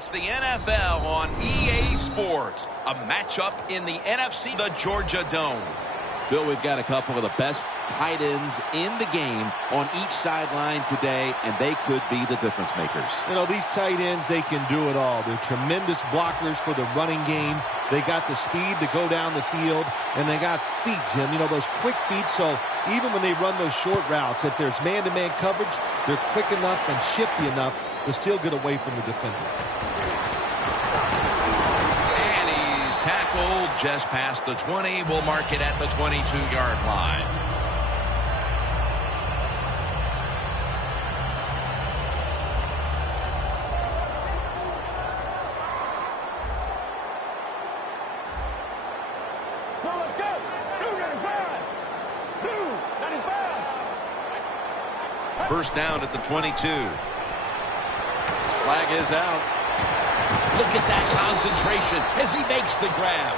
It's the NFL on EA Sports. A matchup in the NFC, the Georgia Dome. Phil, we've got a couple of the best tight ends in the game on each sideline today, and they could be the difference makers. You know, these tight ends, they can do it all. They're tremendous blockers for the running game. They got the speed to go down the field, and they got feet, Jim. You know, those quick feet, so even when they run those short routes, if there's man-to-man coverage, they're quick enough and shifty enough to still get away from the defender. Tackled just past the 20. We'll mark it at the 22-yard line. First down at the 22. Flag is out. Look at that concentration as he makes the grab.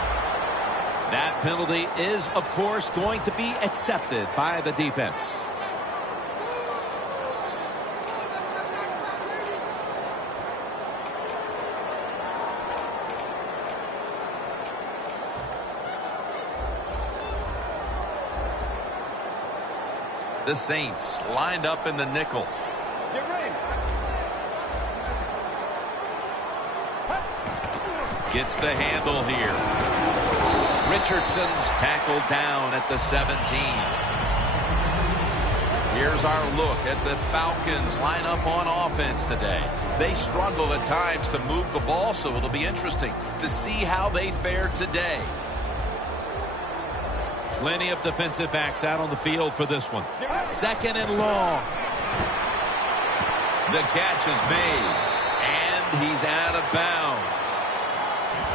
That penalty is, of course, going to be accepted by the defense. The Saints lined up in the nickel. Gets the handle here. Richardson's tackled down at the 17. Here's our look at the Falcons line up on offense today. They struggle at times to move the ball, so it'll be interesting to see how they fare today. Plenty of defensive backs out on the field for this one. Second and long. The catch is made, and he's out of bounds.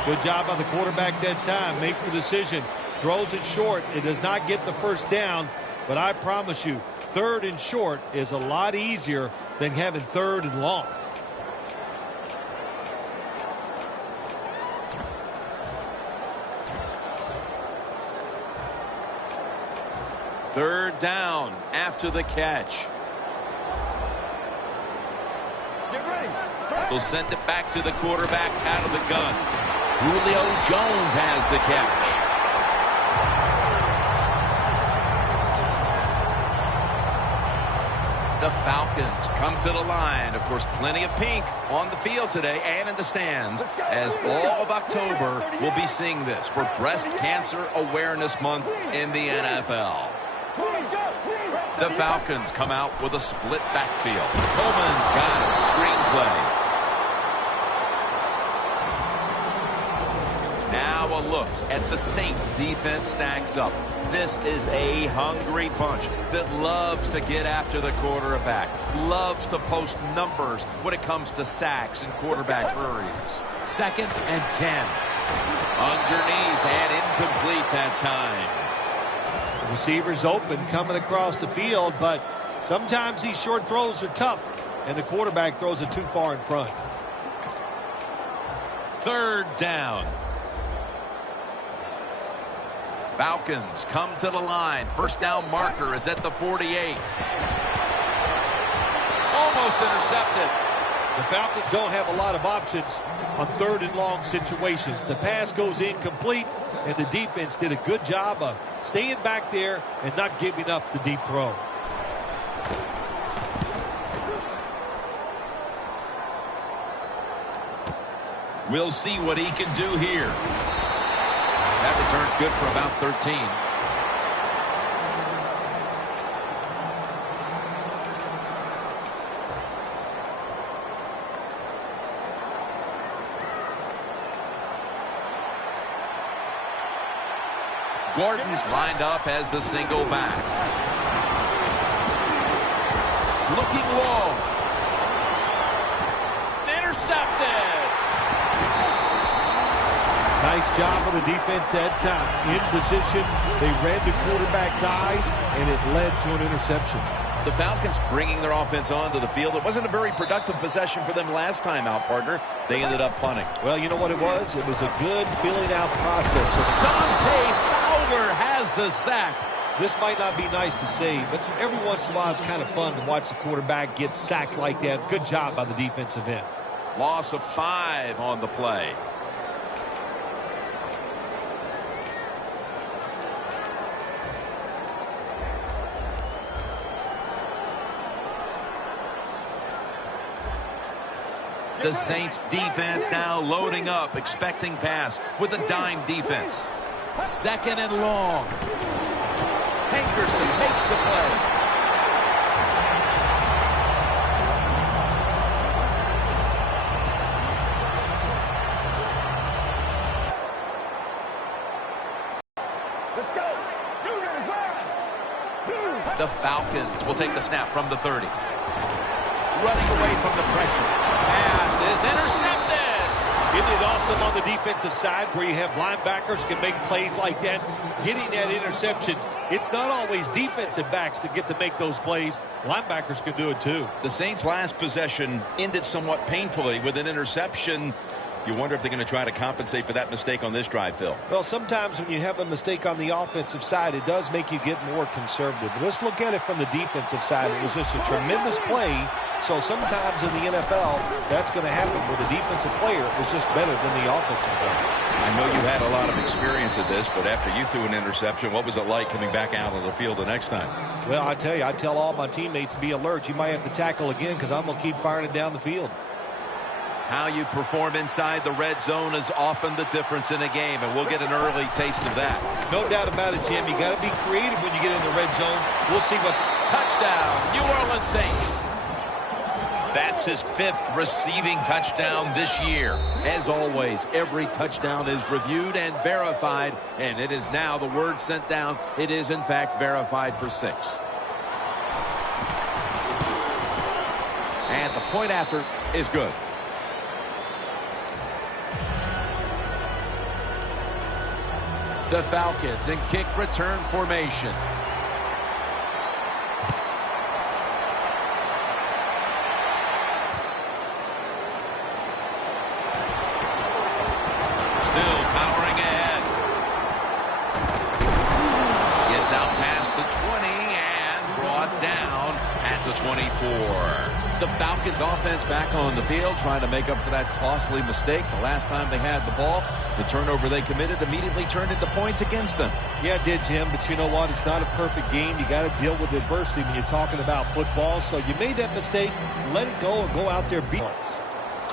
Good job by the quarterback that time. Makes the decision. Throws it short. It does not get the first down. But I promise you, third and short is a lot easier than having third and long. Third down after the catch. They'll send it back to the quarterback out of the gun. Julio Jones has the catch. The Falcons come to the line. Of course, plenty of pink on the field today and in the stands, as all of October will be seeing this for Breast Cancer Awareness Month in the NFL. The Falcons come out with a split backfield. Coleman's got it. Screenplay. Now a look at the Saints defense stacks up. This is a hungry bunch that loves to get after the quarterback, loves to post numbers when it comes to sacks and quarterback hurries. Second and 10. Underneath and incomplete that time. The receiver's open coming across the field, but sometimes these short throws are tough, and the quarterback throws it too far in front. Third down. Falcons come to the line. First down marker is at the 48. Almost intercepted. The Falcons don't have a lot of options on third and long situations. The pass goes incomplete, and the defense did a good job of staying back there and not giving up the deep throw. We'll see what he can do here. That return's good for about 13. Gordon's lined up as the single back. Looking low. Intercepted. Nice job of the defense that time. In position, they read the quarterback's eyes, and it led to an interception. The Falcons bringing their offense onto the field. It wasn't a very productive possession for them last time out, partner. They ended up punting. Well, you know what it was? It was a good filling out process. Dante Fowler has the sack. This might not be nice to say, but every once in a while it's kind of fun to watch the quarterback get sacked like that. Good job by the defensive end. Loss of 5 on the play. The Saints defense now loading up, expecting pass with a dime defense. 2nd and long. Hankerson makes the play. The Falcons will take the snap from the 30. Running away from the pressure. Pass is intercepted. Isn't it awesome on the defensive side where you have linebackers can make plays like that? Getting that interception, it's not always defensive backs that get to make those plays. Linebackers can do it too. The Saints' last possession ended somewhat painfully with an interception. You wonder if they're going to try to compensate for that mistake on this drive, Phil. Well, sometimes when you have a mistake on the offensive side, it does make you get more conservative. But let's look at it from the defensive side. It was just a tremendous play. So sometimes in the NFL, that's going to happen where the defensive player is just better than the offensive player. I know you had a lot of experience at this, but after you threw an interception, what was it like coming back out on the field the next time? Well, I tell you, I tell all my teammates to be alert. You might have to tackle again because I'm going to keep firing it down the field. How you perform inside the red zone is often the difference in a game, and we'll get an early taste of that. No doubt about it, Jim. You got to be creative when you get in the red zone. We'll see what... Touchdown, New Orleans Saints. That's his 5th receiving touchdown this year. As always, every touchdown is reviewed and verified, and it is now the word sent down. It is, in fact, verified for 6. And the point after is good. The Falcons in kick return formation. Still powering ahead. Gets out past the 20 and brought down at the 24. The Falcons offense back on the field trying to make up for that costly mistake. The last time they had the ball, the turnover they committed immediately turned into points against them. Yeah, it did, Jim, but you know what? It's not a perfect game. You got to deal with adversity when you're talking about football. So you made that mistake, let it go, and go out there beat us.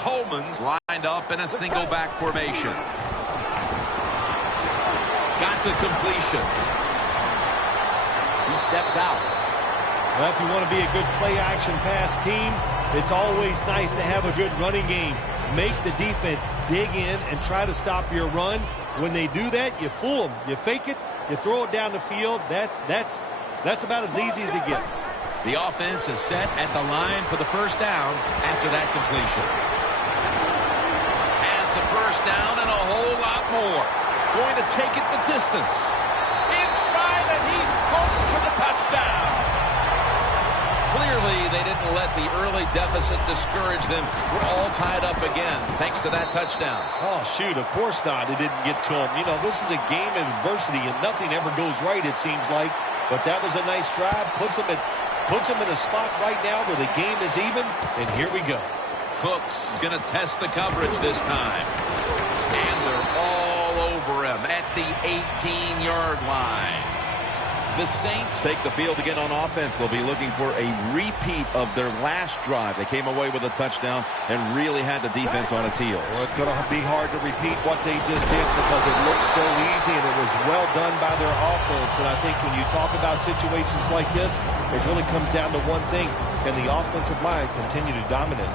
Coleman's lined up in a single back formation. Got the completion. He steps out. Well, if you want to be a good play-action pass team, it's always nice to have a good running game. Make the defense dig in and try to stop your run. When they do that, you fool them. You fake it, you throw it down the field. That's about as easy as it gets. The offense is set at the line for the first down after that completion. Has the first down and a whole lot more. Going to take it the distance. In stride, and he's home for the touchdown. Clearly, they didn't let the early deficit discourage them. We're all tied up again, thanks to that touchdown. Oh, shoot, of course not. It didn't get to him. You know, this is a game of adversity, and nothing ever goes right, it seems like. But that was a nice drive. Puts him in a spot right now where the game is even, and here we go. Cooks is going to test the coverage this time. And they're all over him at the 18-yard line. The Saints take the field again on offense. They'll be looking for a repeat of their last drive. They came away with a touchdown and really had the defense on its heels. Well, it's going to be hard to repeat what they just did because it looked so easy and it was well done by their offense. And I think when you talk about situations like this, it really comes down to one thing. Can the offensive line continue to dominate?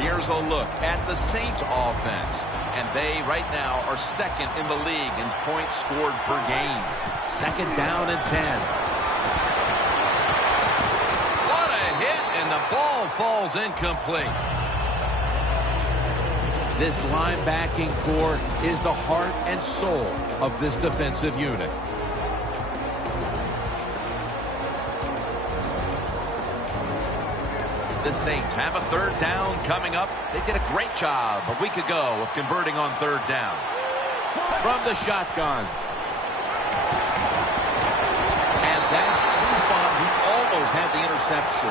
Here's a look at the Saints offense. And they, right now, are 2nd in the league in points scored per game. 2nd down and 10. What a hit, and the ball falls incomplete. This linebacking core is the heart and soul of this defensive unit. The Saints have a 3rd down coming up. They did a great job a week ago of converting on 3rd down. From the shotgun. And that's Trufant, who almost had the interception.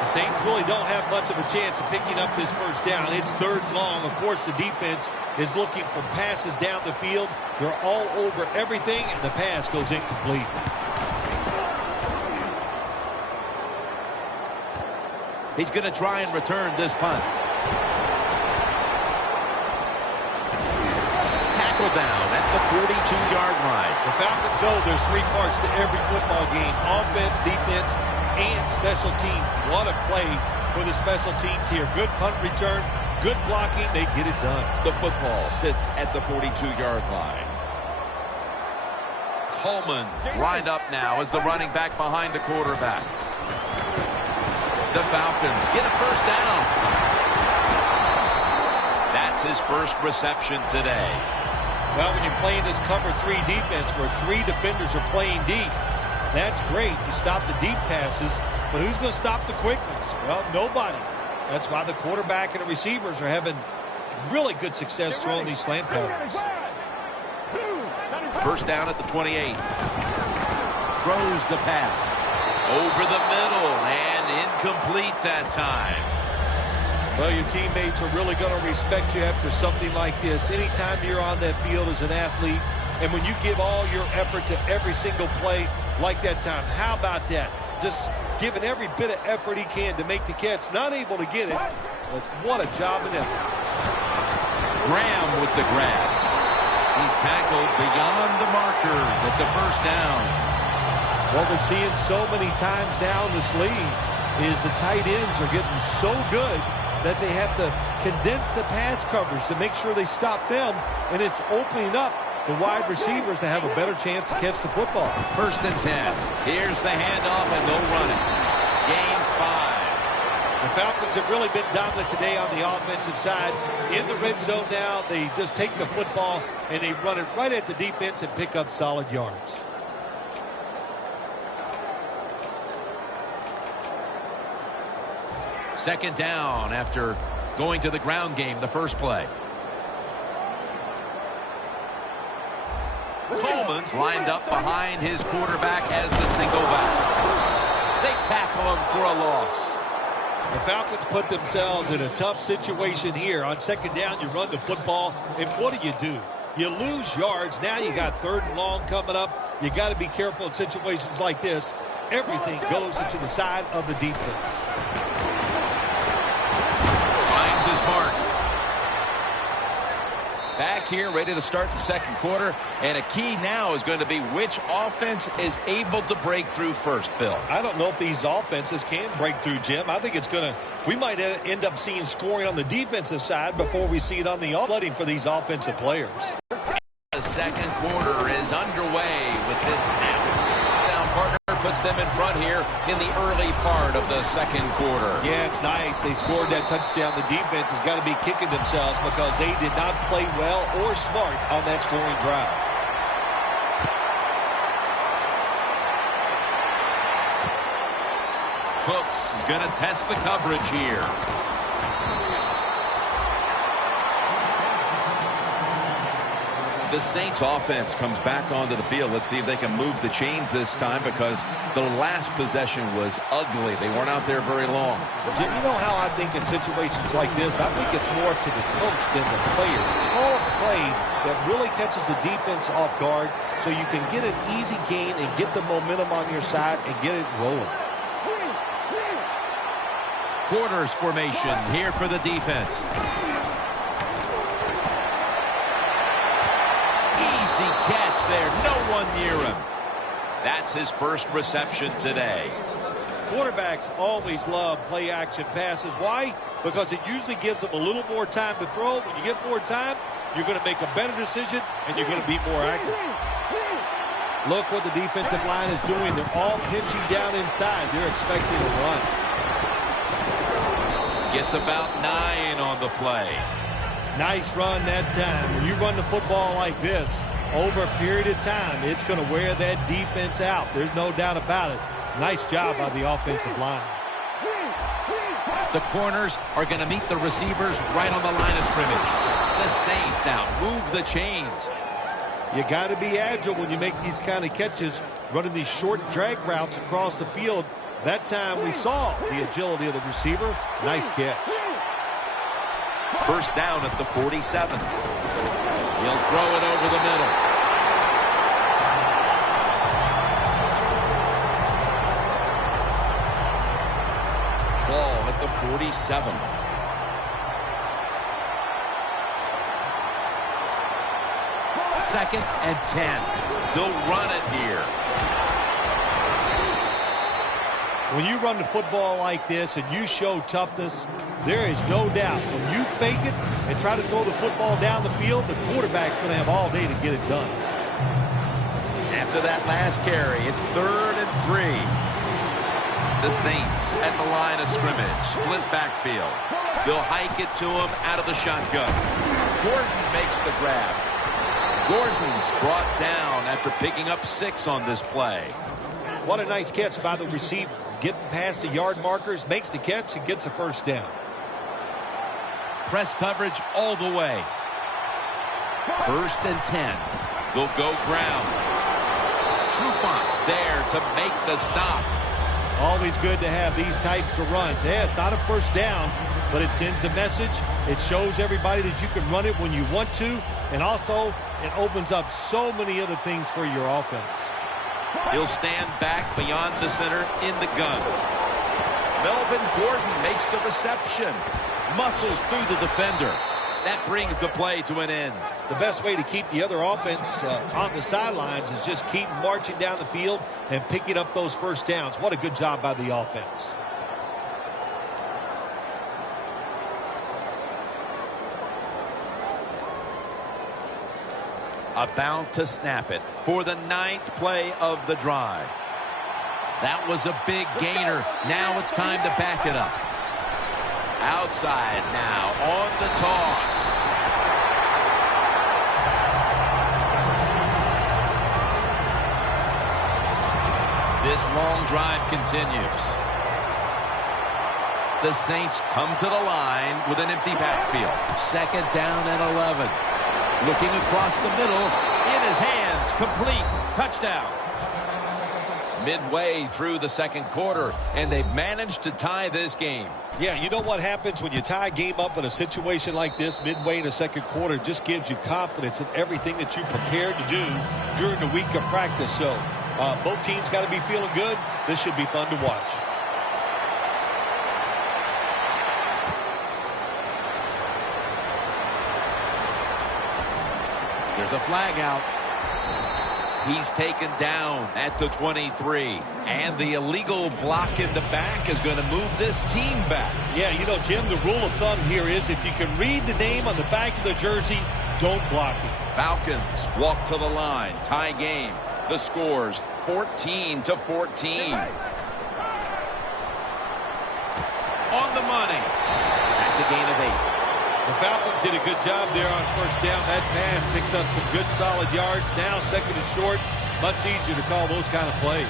The Saints really don't have much of a chance of picking up this first down. It's third and long. Of course, the defense is looking for passes down the field. They're all over everything, and the pass goes incomplete. He's going to try and return this punt. Tackle down at the 42-yard line. The Falcons know there's three parts to every football game: offense, defense, and special teams. What a play for the special teams here. Good punt return, good blocking. They get it done. The football sits at the 42-yard line. Coleman's lined up now as the running back behind the quarterback. The Falcons get a first down. That's his first reception today. Well, when you're playing this cover 3 defense where 3 defenders are playing deep, that's great. You stop the deep passes, but who's going to stop the quick ones? Well, nobody. That's why the quarterback and the receivers are having really good success throwing these slant patterns. First down at the 28. Throws the pass. Over the middle and incomplete that time. Well, your teammates are really going to respect you after something like this. Anytime you're on that field as an athlete, and when you give all your effort to every single play like that time, how about that? Just giving every bit of effort he can to make the catch. Not able to get it, but what a job and effort. Graham with the grab. He's tackled beyond the markers. It's a first down. What we're seeing so many times now in this league is the tight ends are getting so good that they have to condense the pass coverage to make sure they stop them, and it's opening up the wide receivers to have a better chance to catch the football. First and 10. Here's the handoff, and they'll run it. Gains 5. The Falcons have really been dominant today on the offensive side. In the red zone now, they just take the football, and they run it right at the defense and pick up solid yards. Second down after going to the ground game the first play. Coleman's lined up behind his quarterback as the single back. They tackle him for a loss. The Falcons put themselves in a tough situation here. On second down, you run the football, and what do? You lose yards. Now you got third and long coming up. You got to be careful in situations like this. Everything goes into the side of the defense. His mark. Back here, ready to start the second quarter, and a key now is going to be which offense is able to break through first, Phil. I don't know if these offenses can break through, Jim. I think it's going to, we might end up seeing scoring on the defensive side before we see it on the flooding for these offensive players. The second quarter is underway with this snap. Partner puts them in front here in the early part of the second quarter. Yeah, it's nice. They scored that touchdown. The defense has got to be kicking themselves because they did not play well or smart on that scoring drive. Cooks is going to test the coverage here. The Saints offense comes back onto the field. Let's see if they can move the chains this time because the last possession was ugly. They weren't out there very long. Jim, you know how I think in situations like this, I think it's more up to the coach than the players. Call a play that really catches the defense off guard so you can get an easy gain and get the momentum on your side and get it rolling. Quarters formation here for the defense. Easy catch there. No one near him. That's his first reception today. Quarterbacks always love play-action passes. Why? Because it usually gives them a little more time to throw. When you get more time, you're going to make a better decision, and you're going to be more accurate. Look what the defensive line is doing. They're all pinching down inside. They're expecting a run. Gets about 9 on the play. Nice run that time. When you run the football like this, over a period of time, it's going to wear that defense out. There's no doubt about it. Nice job by the offensive line. The corners are going to meet the receivers right on the line of scrimmage. The Saints now move the chains. You got to be agile when you make these kind of catches, running these short drag routes across the field. That time we saw the agility of the receiver. Nice catch. First down at the 47. He'll throw it over the middle. Ball at the 47. Second and 10. They'll run it here. When you run the football like this and you show toughness, there is no doubt when you fake it and try to throw the football down the field, the quarterback's going to have all day to get it done. After that last carry, it's 3rd and 3. The Saints at the line of scrimmage, split backfield. They'll hike it to him out of the shotgun. Gordon makes the grab. Gordon's brought down after picking up 6 on this play. What a nice catch by the receiver. Getting past the yard markers, makes the catch, and gets a first down. Press coverage all the way. 1st and 10. They'll go ground. Trufant's there to make the stop. Always good to have these types of runs. Yeah, it's not a first down, but it sends a message. It shows everybody that you can run it when you want to, and also it opens up so many other things for your offense. He'll stand back beyond the center in the gun. Melvin Gordon makes the reception. Muscles through the defender. That brings the play to an end. The best way to keep the other offense on the sidelines is just keep marching down the field and picking up those first downs. What a good job by the offense. About to snap it for the 9th play of the drive. That was a big gainer. Now it's time to back it up. Outside now on the toss. This long drive continues. The Saints come to the line with an empty backfield. 2nd down and 11. Looking across the middle, in his hands, complete, touchdown. Midway through the 2nd quarter, and they've managed to tie this game. Yeah, you know what happens when you tie a game up in a situation like this midway in the 2nd quarter? It just gives you confidence in everything that you prepared to do during the week of practice. So both teams got to be feeling good. This should be fun to watch. There's a flag out. He's taken down at the 23. And the illegal block in the back is going to move this team back. Yeah, you know, Jim, the rule of thumb here is if you can read the name on the back of the jersey, don't block it. Falcons walk to the line. Tie game. The score's 14-14. On the money. That's a gain of 8. The Falcons did a good job there on first down. That pass picks up some good solid yards. Now 2nd and short. Much easier to call those kind of plays.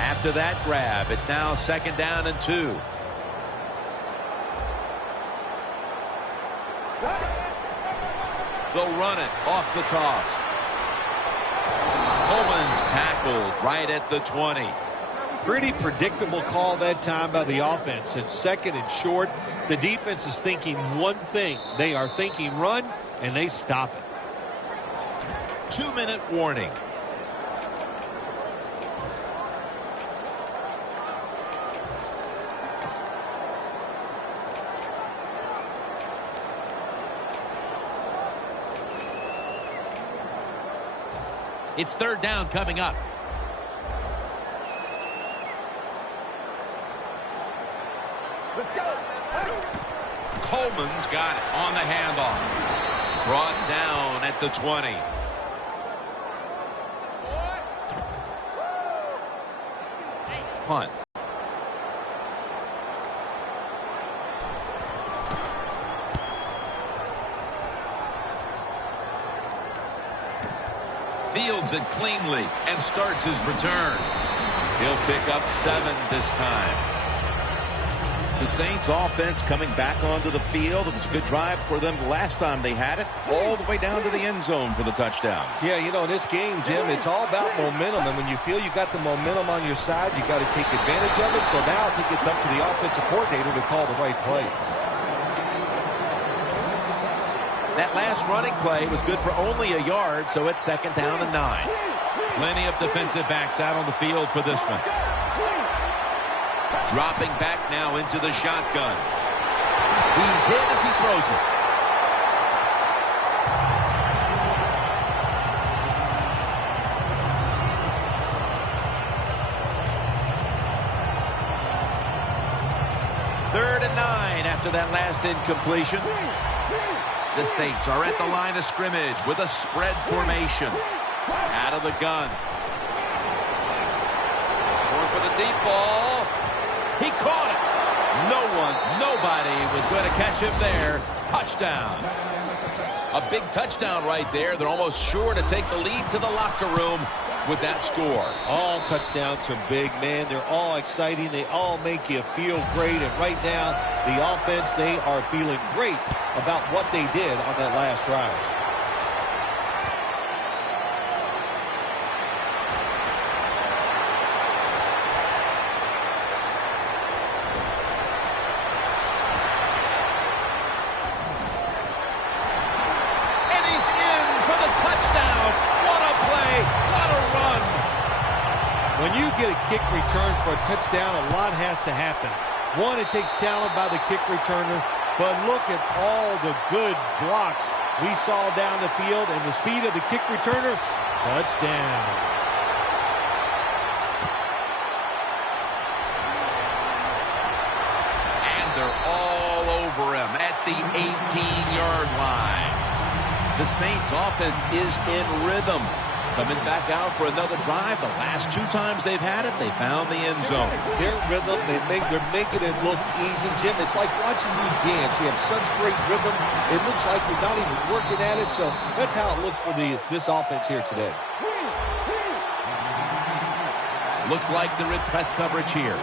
After that grab, it's now 2nd down and 2. They'll run it off the toss. Coleman's tackled right at the 20. Pretty predictable call that time by the offense. It's 2nd and short. The defense is thinking one thing. They are thinking run, and they stop it. 2-minute warning. It's 3rd down coming up. Let's go. Coleman's got it on the handoff. Brought down at the 20. Punt. Fields it cleanly and starts his return. He'll pick up 7 this time. The Saints offense coming back onto the field. It was a good drive for them the last time they had it, all the way down to the end zone for the touchdown. Yeah, you know, in this game, Jim, it's all about momentum. And when you feel you got the momentum on your side, you got to take advantage of it. So now I think it's up to the offensive coordinator to call the right plays. That last running play was good for only a yard, so it's 2nd down and 9. Plenty of defensive backs out on the field for this one. Dropping back now into the shotgun. He's hit as he throws it. Third and 9 after that last incompletion. The Saints are at the line of scrimmage with a spread formation. Out of the gun. Going for the deep ball. He caught it. Nobody was going to catch him there. Touchdown. A big touchdown right there. They're almost sure to take the lead to the locker room with that score. All touchdowns are big, man. They're all exciting. They all make you feel great. And right now, the offense, they are feeling great about what they did on that last drive. When you get a kick return for a touchdown, a lot has to happen. One, it takes talent by the kick returner, but look at all the good blocks we saw down the field and the speed of the kick returner. Touchdown. And they're all over him at the 18-yard line. The Saints offense is in rhythm. Coming back out for another drive. The last 2 times they've had it, they found the end zone. Their rhythm, they're making it look easy, Jim. It's like watching you dance. You have such great rhythm. It looks like you're not even working at it. So that's how it looks for this offense here today. Looks like they're in press coverage here.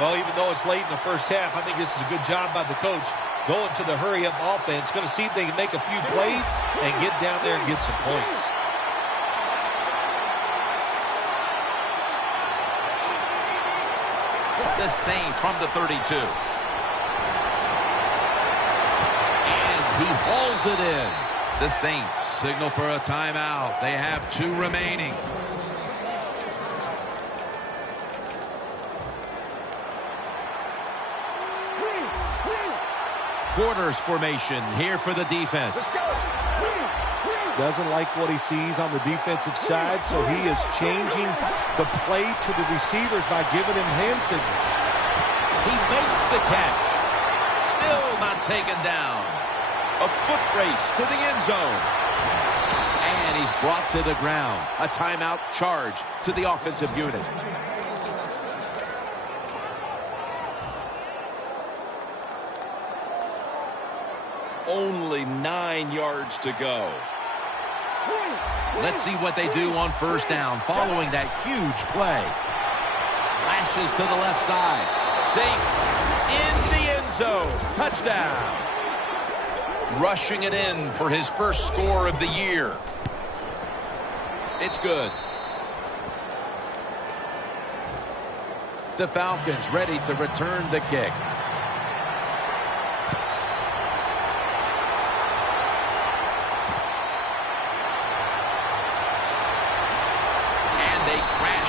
Well, even though it's late in the first half, I think this is a good job by the coach. Going to the hurry-up offense. Going to see if they can make a few plays and get down there and get some points. The Saints from the 32. And he hauls it in. The Saints signal for a timeout. They have 2 remaining. Quarters formation here for the defense. Doesn't like what he sees on the defensive side, so he is changing the play to the receivers by giving him hand signals. He makes the catch. Still not taken down. A foot race to the end zone. And he's brought to the ground. A timeout charge to the offensive unit. Only 9 yards to go. Let's see what they do on first down following that huge play. Slashes to the left side. Saints in the end zone. Touchdown. Rushing it in for his first score of the year. It's good. The Falcons ready to return the kick.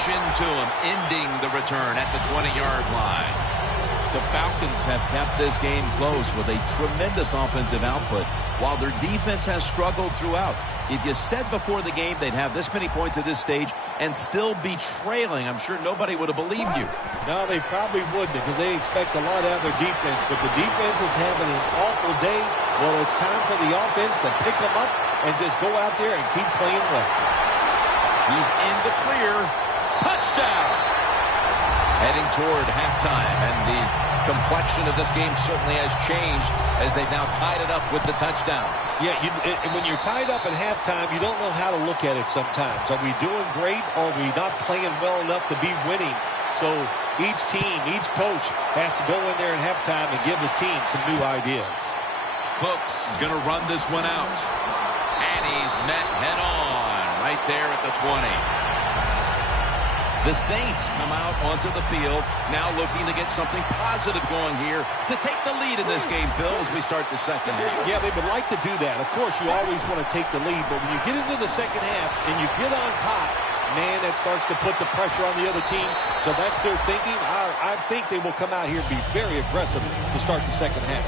Into him, ending the return at the 20-yard line. The Falcons have kept this game close with a tremendous offensive output, while their defense has struggled throughout. If you said before the game they'd have this many points at this stage and still be trailing, I'm sure nobody would have believed you. No, they probably wouldn't, because they expect a lot out of their defense, but the defense is having an awful day. Well, it's time for the offense to pick them up and just go out there and keep playing well. He's in the clear. Touchdown! Heading toward halftime, and the complexion of this game certainly has changed as they've now tied it up with the touchdown. Yeah, when you're tied up at halftime, you don't know how to look at it sometimes. Are we doing great, or are we not playing well enough to be winning? So Each team, each coach has to go in there at halftime and give his team some new ideas. Cooks is going to run this one out. And he's met head-on right there at the 20. The Saints come out onto the field, now looking to get something positive going here to take the lead in this game, Phil, as we start the second half. Yeah, they would like to do that. Of course, you always want to take the lead, but when you get into the second half and you get on top, man, that starts to put the pressure on the other team. So that's their thinking. I think they will come out here and be very aggressive to start the second half.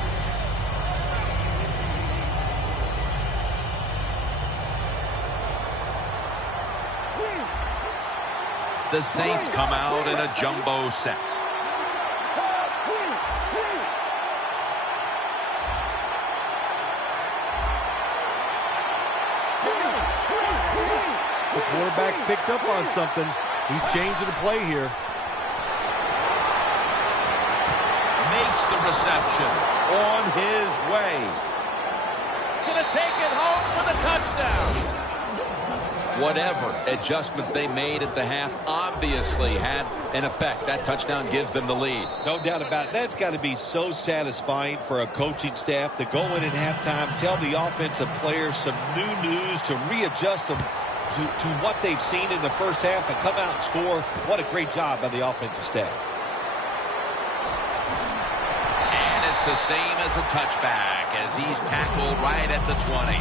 The Saints come out in a jumbo set. The quarterback's picked up on something. He's changing the play here. Makes the reception. On his way. Gonna take it home for the touchdown. Whatever adjustments they made at the half obviously had an effect. That touchdown gives them the lead. No doubt about it. That's got to be so satisfying for a coaching staff to go in at halftime, tell the offensive players some new news to readjust them to what they've seen in the first half and come out and score. What a great job by the offensive staff. And it's the same as a touchback as he's tackled right at the 20.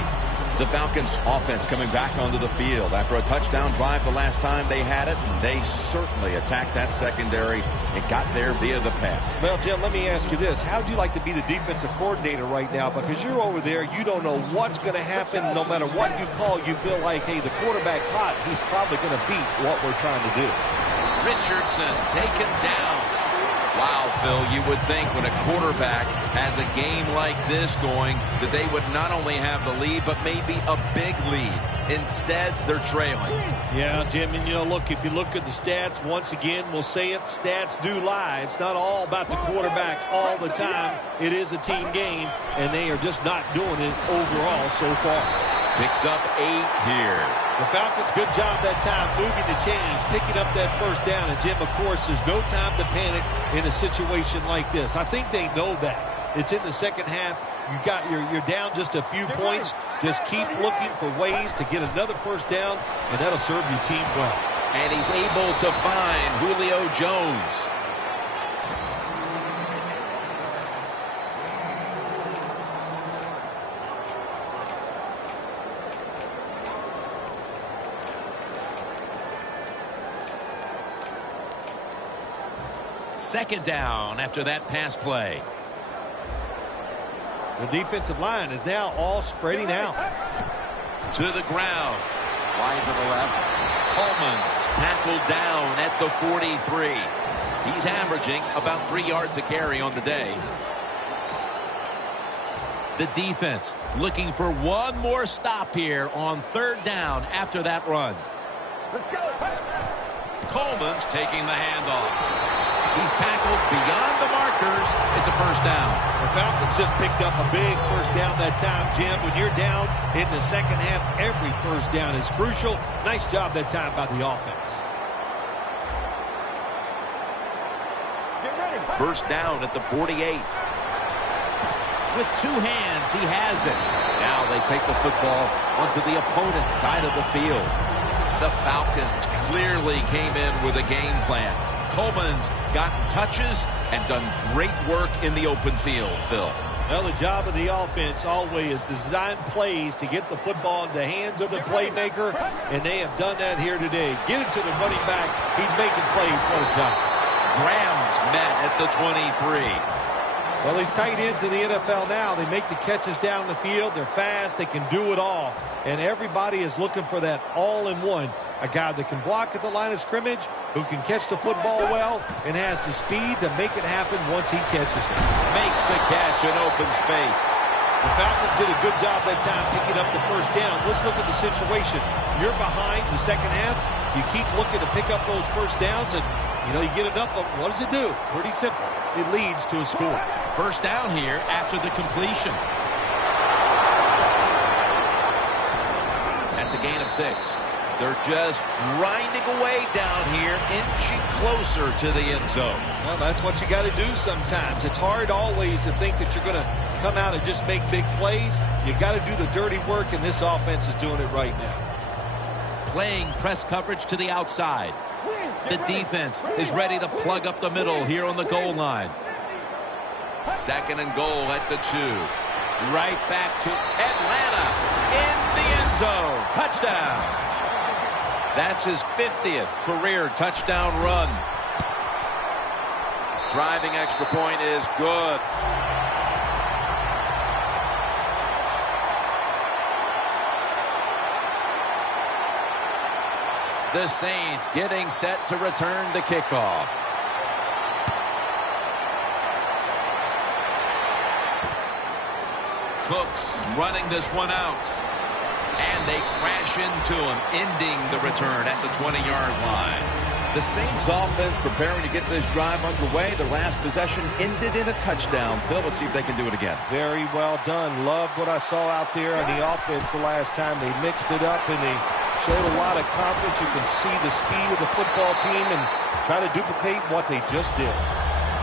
The Falcons offense coming back onto the field after a touchdown drive the last time they had it. They certainly attacked that secondary and got there via the pass. Well, Jim, let me ask you this. How would you like to be the defensive coordinator right now? Because you're over there, you don't know what's going to happen. No matter what you call, you feel like, hey, the quarterback's hot. He's probably going to beat what we're trying to do. Richardson taken down. Wow, Phil, you would think when a quarterback has a game like this going that they would not only have the lead, but maybe a big lead. Instead, they're trailing. Yeah, Jim, and you know, look, if you look at the stats, once again, we'll say it, stats do lie. It's not all about the quarterback all the time. It is a team game, and they are just not doing it overall so far. Picks up 8 here. The Falcons, good job that time, moving the chains, picking up that first down. And, Jim, of course, there's no time to panic in a situation like this. I think they know that. It's in the second half. You're down just a few points. Just keep looking for ways to get another first down, and that'll serve your team well. And he's able to find Julio Jones. Second down after that pass play. The defensive line is now all spreading out. To the ground. Wide to the left. Coleman's tackled down at the 43. He's averaging about 3 yards a carry on the day. The defense looking for one more stop here on third down after that run. Let's go. Coleman's taking the handoff. He's tackled beyond the markers. It's a first down. The Falcons just picked up a big first down that time, Jim. When you're down in the second half, every first down is crucial. Nice job that time by the offense. Get ready. First down at the 48. With 2 hands, he has it. Now they take the football onto the opponent's side of the field. The Falcons clearly came in with a game plan. Coleman's gotten touches and done great work in the open field, Phil. Well, the job of the offense always is to design plays to get the football in the hands of the playmaker, and they have done that here today. Get it to the running back. He's making plays. What a job. Graham's met at the 23. Well, these tight ends in the NFL now, they make the catches down the field. They're fast. They can do it all. And everybody is looking for that all-in-one. A guy that can block at the line of scrimmage, who can catch the football well, and has the speed to make it happen once he catches it. Makes the catch in open space. The Falcons did a good job that time picking up the first down. Let's look at the situation. You're behind the second half. You keep looking to pick up those first downs, and, you know, you get enough of them. What does it do? Pretty simple. It leads to a score. First down here after the completion. That's a gain of 6. They're just grinding away down here, inching closer to the end zone. Well, that's what you got to do sometimes. It's hard always to think that you're going to come out and just make big plays. You got to do the dirty work, and this offense is doing it right now. Playing press coverage to the outside. The defense is ready to plug up the middle here on the goal line. 2nd and goal at the 2. Right back to Atlanta in the end zone. Touchdown. That's his 50th career touchdown run. Driving extra point is good. The Saints getting set to return the kickoff. Cooks running this one out. And they crash into him, ending the return at the 20-yard line. The Saints offense preparing to get this drive underway. Their last possession ended in a touchdown. Phil, let's see if they can do it again. Very well done. Loved what I saw out there on the offense the last time. They mixed it up, and they showed a lot of confidence. You can see the speed of the football team and try to duplicate what they just did.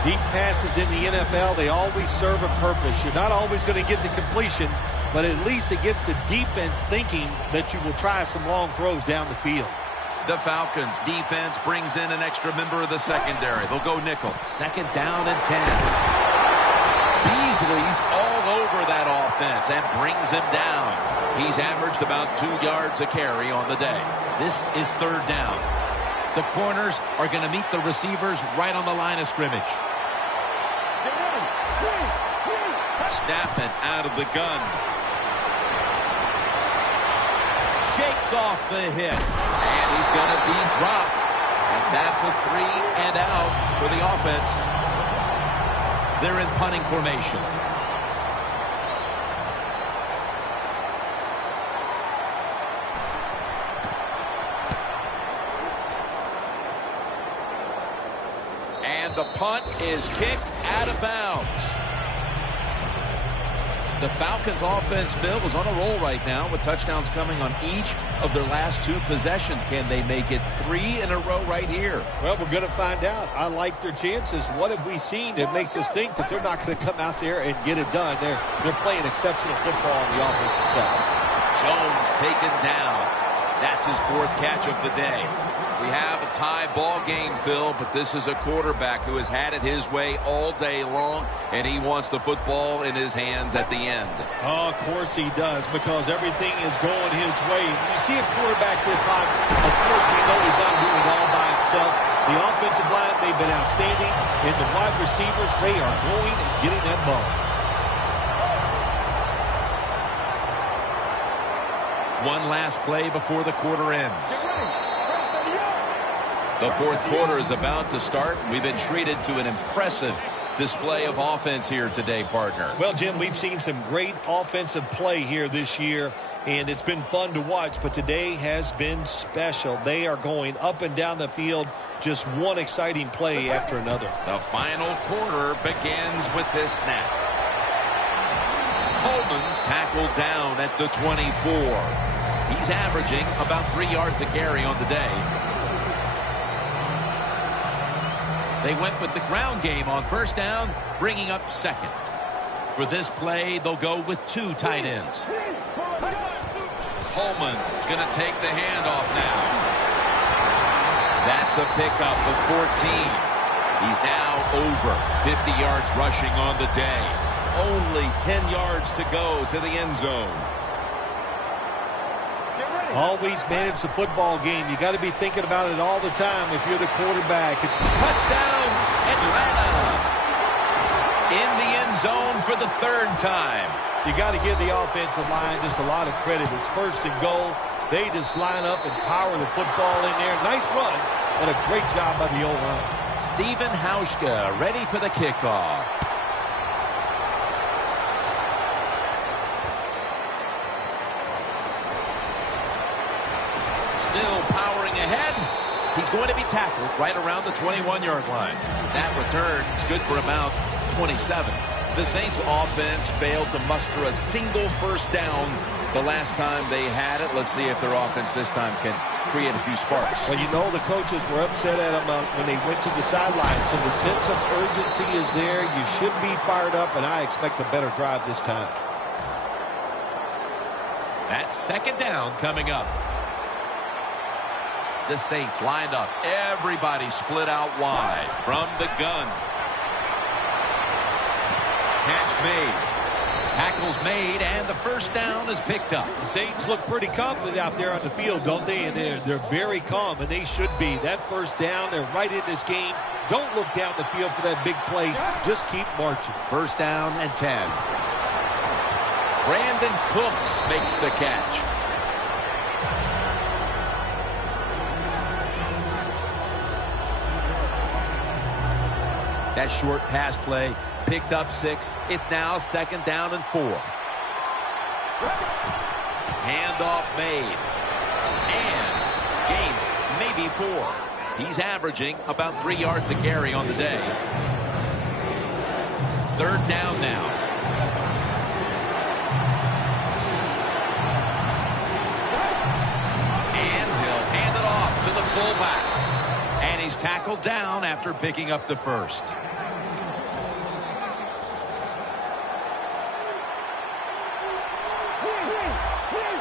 Deep passes in the NFL, they always serve a purpose. You're not always going to get the completion, but at least it gets the defense thinking that you will try some long throws down the field. The Falcons defense brings in an extra member of the secondary. They'll go nickel. 2nd down and 10. Beasley's all over that offense and brings him down. He's averaged about 2 yards a carry on the day. This is 3rd down. The corners are going to meet the receivers right on the line of scrimmage. Snapping out of the gun. Shakes off the hit. And he's going to be dropped. And that's a 3 and out for the offense. They're in punting formation. And the punt is kicked out of bounds. The Falcons offense, Phil, is on a roll right now with touchdowns coming on each of their last 2 possessions. Can they make it 3 in a row right here? Well, we're going to find out. I like their chances. What have we seen that makes us think that they're not going to come out there and get it done? They're playing exceptional football on the offensive side. Jones taken down. That's his 4th catch of the day. We have a tie ball game, Phil, but this is a quarterback who has had it his way all day long, and he wants the football in his hands at the end. Oh, of course he does, because everything is going his way. When you see a quarterback this hot, of course we know he's not doing it all by himself. The offensive line, they've been outstanding, and the wide receivers, they are going and getting that ball. One last play before the quarter ends. The 4th quarter is about to start. We've been treated to an impressive display of offense here today, partner. Well, Jim, we've seen some great offensive play here this year, and it's been fun to watch, but today has been special. They are going up and down the field, just one exciting play after another. The final quarter begins with this snap. Coleman's tackled down at the 24. He's averaging about 3 yards a carry on the day. They went with the ground game on 1st down, bringing up 2nd. For this play, they'll go with 2 tight ends. Coleman's going to take the handoff now. That's a pickup of 14. He's now over 50 yards rushing on the day. Only 10 yards to go to the end zone. Always manage the football game. You got to be thinking about it all the time if you're the quarterback. It's touchdown, Atlanta. In the end zone for the 3rd time. You got to give the offensive line just a lot of credit. It's 1st and goal. They just line up and power the football in there. Nice run, and a great job by the O-line. Stephen Hauschka ready for the kickoff. Still powering ahead. He's going to be tackled right around the 21-yard line. That return is good for about 27. The Saints offense failed to muster a single 1st down the last time they had it. Let's see if their offense this time can create a few sparks. Well, you know the coaches were upset at them when they went to the sideline, so the sense of urgency is there. You should be fired up, and I expect a better drive this time. That's second down coming up. The Saints lined up. Everybody split out wide from the gun. Catch made. Tackles made, and the first down is picked up. The Saints look pretty confident out there on the field, don't they? And they're very calm, and they should be. That first down, they're right in this game. Don't look down the field for that big play. Just keep marching. First down and 10. Brandon Cooks makes the catch. That short pass play picked up 6. It's now second down and 4. Handoff made. And gains maybe 4. He's averaging about 3 yards a carry on the day. Third down now. And he'll hand it off to the fullback. And he's tackled down after picking up the first.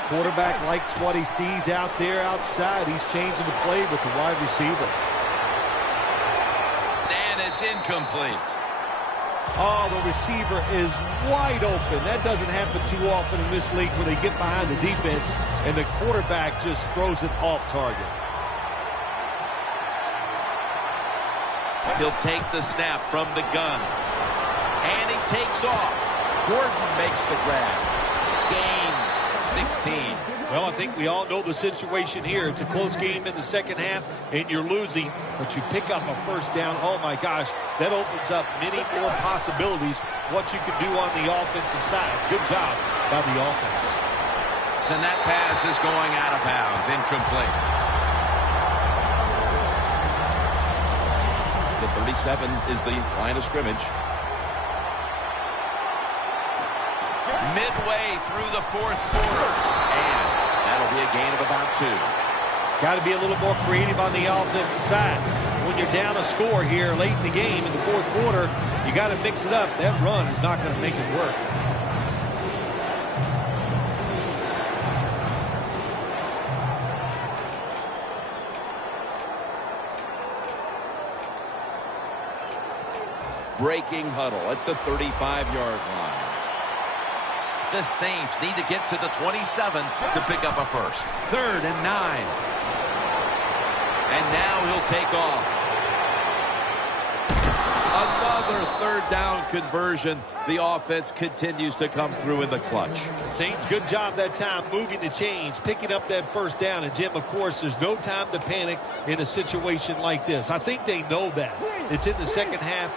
Quarterback likes what he sees out there outside. He's changing the play with the wide receiver. And it's incomplete. Oh, the receiver is wide open. That doesn't happen too often in this league where they get behind the defense and the quarterback just throws it off target. He'll take the snap from the gun. And he takes off. Gordon makes the grab. Gains 16. Well, I think we all know the situation here. It's a close game in the second half, and you're losing, but you pick up a first down. Oh, my gosh, that opens up many more possibilities what you can do on the offensive side. Good job by the offense. And that pass is going out of bounds. Incomplete. The 37 is the line of scrimmage. Midway through the fourth quarter. And that'll be a gain of about 2. Got to be a little more creative on the offensive side. When you're down a score here late in the game in the fourth quarter, you got to mix it up. That run is not going to make it work. Breaking huddle at the 35-yard line. The Saints need to get to the 27 to pick up a first. Third and 9. And now he'll take off. Another third down conversion. The offense continues to come through in the clutch. Saints, good job that time moving the chains, picking up that first down. And, Jim, of course, there's no time to panic in a situation like this. I think they know that. It's in the second half.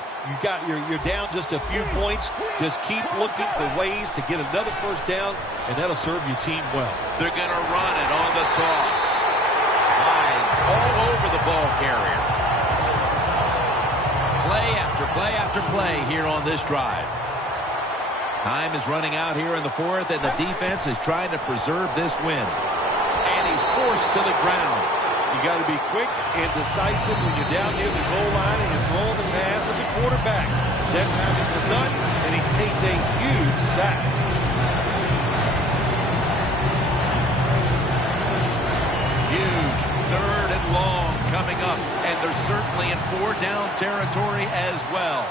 You're down just a few points. Just keep looking for ways to get another first down, and that'll serve your team well. They're going to run it on the toss. Hides all over the ball carrier. Play after play after play here on this drive. Time is running out here in the fourth, and the defense is trying to preserve this win. And he's forced to the ground. You got to be quick and decisive when you're down near the goal line and you're throwing the pass as a quarterback. That time it was not, and he takes a huge sack. Huge third and long coming up, and they're certainly in 4-down territory as well.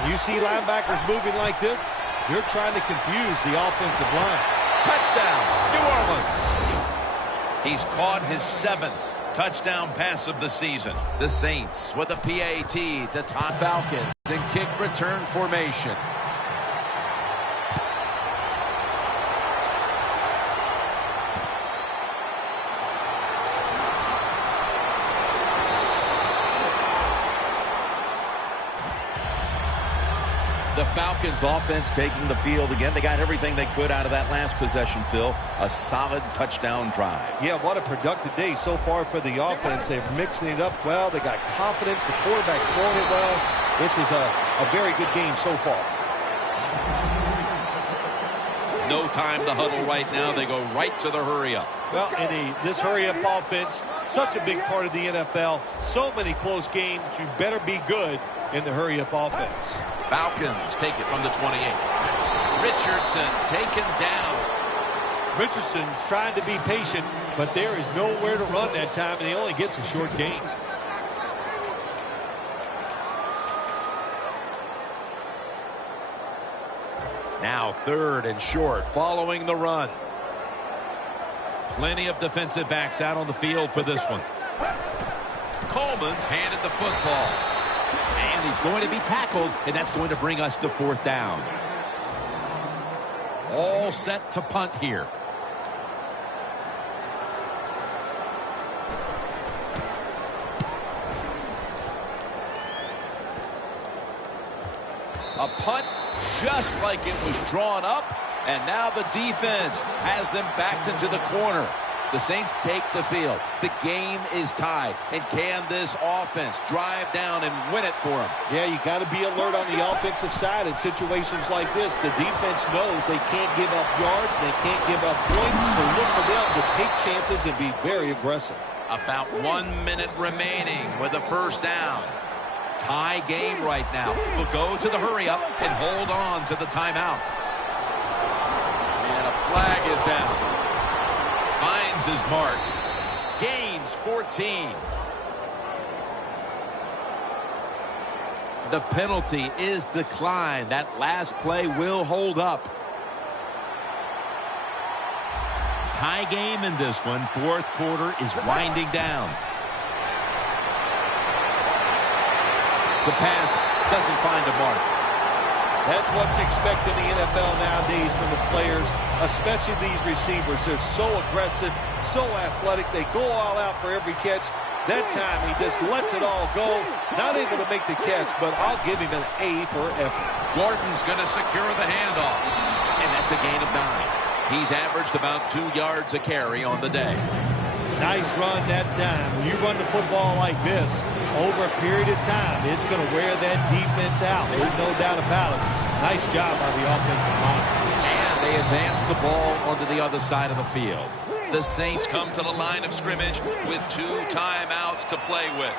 When you see linebackers moving like this, you're trying to confuse the offensive line. Touchdown, New Orleans. He's caught his 7th touchdown pass of the season. The Saints with a PAT to top Falcons in kick return formation. The Falcons offense taking the field again. They got everything they could out of that last possession, Phil. A solid touchdown drive. Yeah, what a productive day so far for the offense. They're mixing it up well. They got confidence. The quarterback's throwing it well. This is a very good game so far. No time to huddle right now. They go right to the hurry-up. Well, and this hurry-up offense, such a big part of the NFL. So many close games. You better be good in the hurry-up offense. Falcons take it from the 28. Richardson taken down. Richardson's trying to be patient, but there is nowhere to run that time, and he only gets a short gain. Now 3rd and short following the run. Plenty of defensive backs out on the field for this one. Coleman's handed the football. And he's going to be tackled, and that's going to bring us to 4th down. All set to punt here. A punt just like it was drawn up, and now the defense has them backed into the corner. The Saints take the field. The game is tied, and can this offense drive down and win it for them? Yeah, you got to be alert on the offensive side in situations like this. The defense knows they can't give up yards, they can't give up points, so look for them to take chances and be very aggressive. About 1 minute remaining with a 1st down. Tie game right now. We'll go to the hurry-up and hold on to the timeout. And a flag is down. Finds his mark. Gains 14. The penalty is declined. That last play will hold up. Tie game in this one. 4th quarter is winding down. The pass doesn't find a mark. That's what you expect in the NFL nowadays from the players, especially these receivers. They're so aggressive, so athletic. They go all out for every catch. That time he just lets it all go. Not able to make the catch, but I'll give him an A for effort. Gordon's going to secure the handoff. And that's a gain of 9. He's averaged about 2 yards a carry on the day. Nice run that time. When you run the football like this, over a period of time, it's going to wear that defense out. There's no doubt about it. Nice job by the offensive line. And they advance the ball onto the other side of the field. The Saints come to the line of scrimmage with 2 timeouts to play with.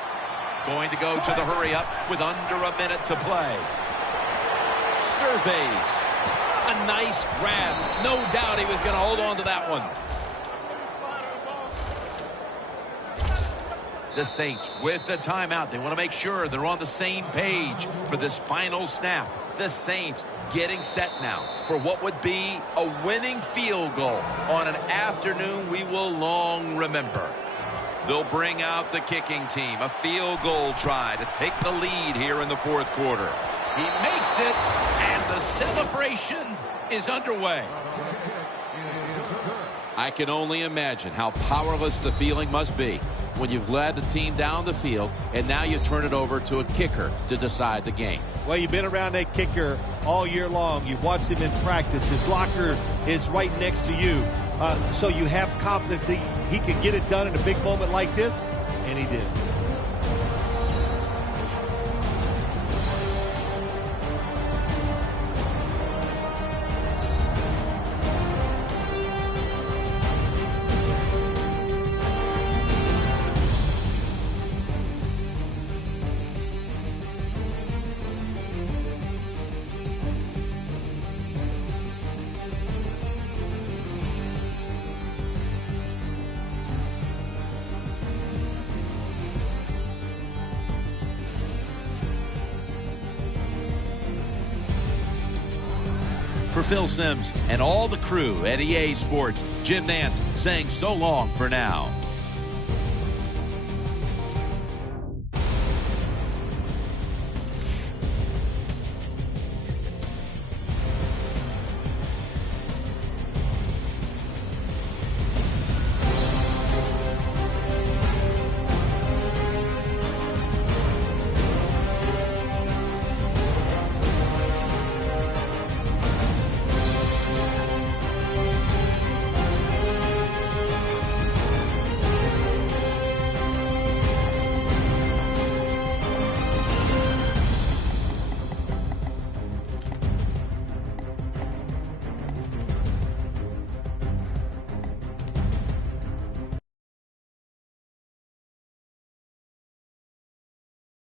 Going to go to the hurry-up with under a minute to play. Surveys. A nice grab. No doubt he was going to hold on to that one. The Saints with the timeout. They want to make sure they're on the same page for this final snap. The Saints getting set now for what would be a winning field goal on an afternoon we will long remember. They'll bring out the kicking team. A field goal try to take the lead here in the 4th quarter. He makes it, and the celebration is underway. I can only imagine how powerless the feeling must be when you've led the team down the field and now you turn it over to a kicker to decide the game. Well, you've been around that kicker all year long. You've watched him in practice. His locker is right next to you. So you have confidence that he can get it done in a big moment like this, and he did. For Phil Simms and all the crew at EA Sports, Jim Nantz saying so long for now.